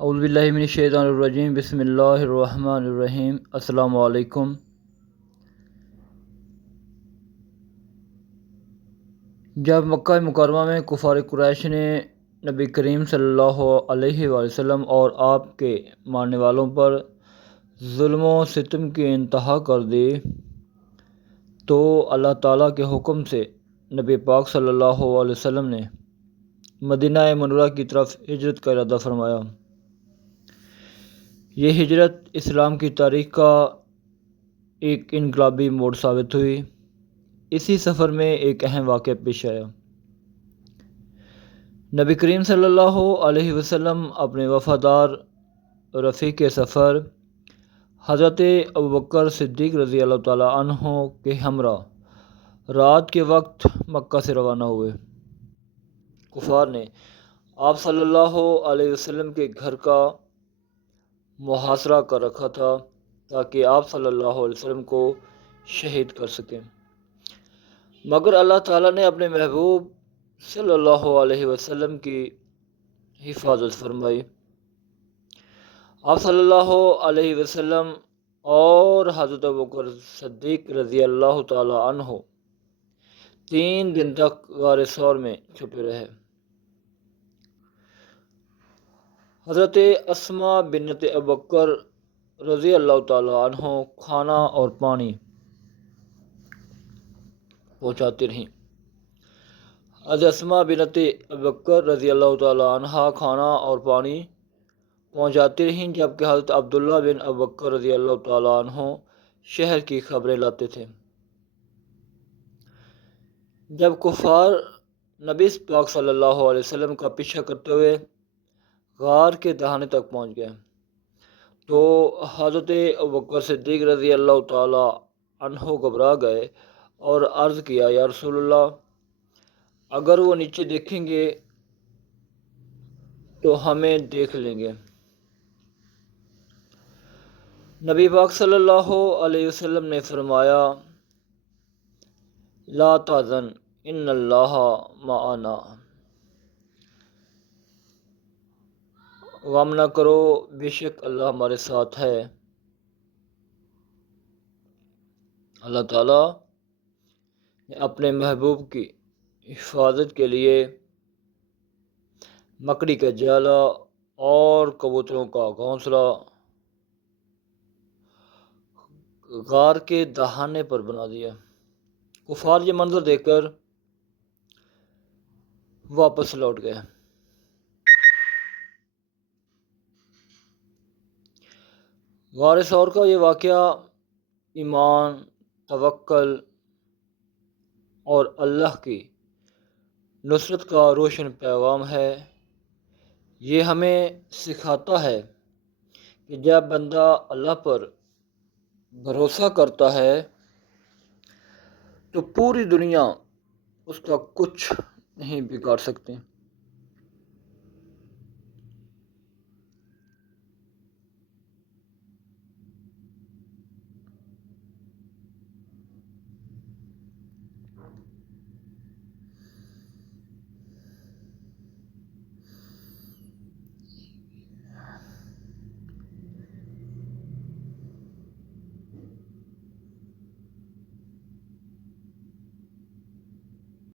اعوذ باللہ من الشیطان الرجیم، بسم اللہ الرحمن الرحیم۔ السلام علیکم۔ جب مکہ مکرمہ میں کفار قریش نے نبی کریم صلی اللہ علیہ وآلہ وسلم اور آپ کے ماننے والوں پر ظلم و ستم کی انتہا کر دی تو اللہ تعالیٰ کے حکم سے نبی پاک صلی اللہ علیہ وسلم نے مدینہ منورہ کی طرف ہجرت کا ارادہ فرمایا۔ یہ ہجرت اسلام کی تاریخ کا ایک انقلابی موڑ ثابت ہوئی۔ اسی سفر میں ایک اہم واقعہ پیش آیا۔ نبی کریم صلی اللہ علیہ وسلم اپنے وفادار رفیق سفر حضرت ابوبکر صدیق رضی اللہ تعالیٰ عنہ کے ہمراہ رات کے وقت مکہ سے روانہ ہوئے۔ کفار نے آپ صلی اللہ علیہ وسلم کے گھر کا محاصرہ کر رکھا تھا تاکہ آپ صلی اللہ علیہ وسلم کو شہید کر سکیں، مگر اللہ تعالیٰ نے اپنے محبوب صلی اللہ علیہ وسلم کی حفاظت فرمائی۔ آپ صلی اللہ علیہ وسلم اور حضرت ابوبکر صدیق رضی اللہ تعالیٰ عنہ 3 دن تک غار ثور میں چھپے رہے۔ حضرت اسماء بنت ابوبکر رضی اللہ تعالیٰ عنہ کھانا اور پانی پہنچاتی رہیں۔ حضرت اسماء بنت ابوبکر رضی اللہ تعالیٰ عنہ کھانا اور پانی پہنچاتی رہیں، جبکہ حضرت عبداللہ بن ابوبکر رضی اللہ تعالیٰ عنہ شہر کی خبریں لاتے تھے۔ جب کفار نبی پاک صلی اللہ علیہ وسلم کا پیچھا کرتے ہوئے غار کے دہانے تک پہنچ گئے تو حضرت ابوبکر صدیق رضی اللہ تعالیٰ عنہ گھبرا گئے اور عرض کیا، یا رسول اللہ، اگر وہ نیچے دیکھیں گے تو ہمیں دیکھ لیں گے۔ نبی پاک صلی اللہ علیہ وسلم نے فرمایا، لا تحزن ان اللہ معنا، غم نہ کرو، بے شک اللہ ہمارے ساتھ ہے۔ اللہ تعالیٰ نے اپنے محبوب کی حفاظت کے لیے مکڑی کا جالا اور کبوتروں کا گھونسلہ غار کے دہانے پر بنا دیا۔ کفار یہ منظر دیکھ کر واپس لوٹ گئے۔ غار ثور کا یہ واقعہ ایمان، توکل اور اللہ کی نصرت کا روشن پیغام ہے۔ یہ ہمیں سکھاتا ہے کہ جب بندہ اللہ پر بھروسہ کرتا ہے تو پوری دنیا اس کا کچھ نہیں بگاڑ سکتے۔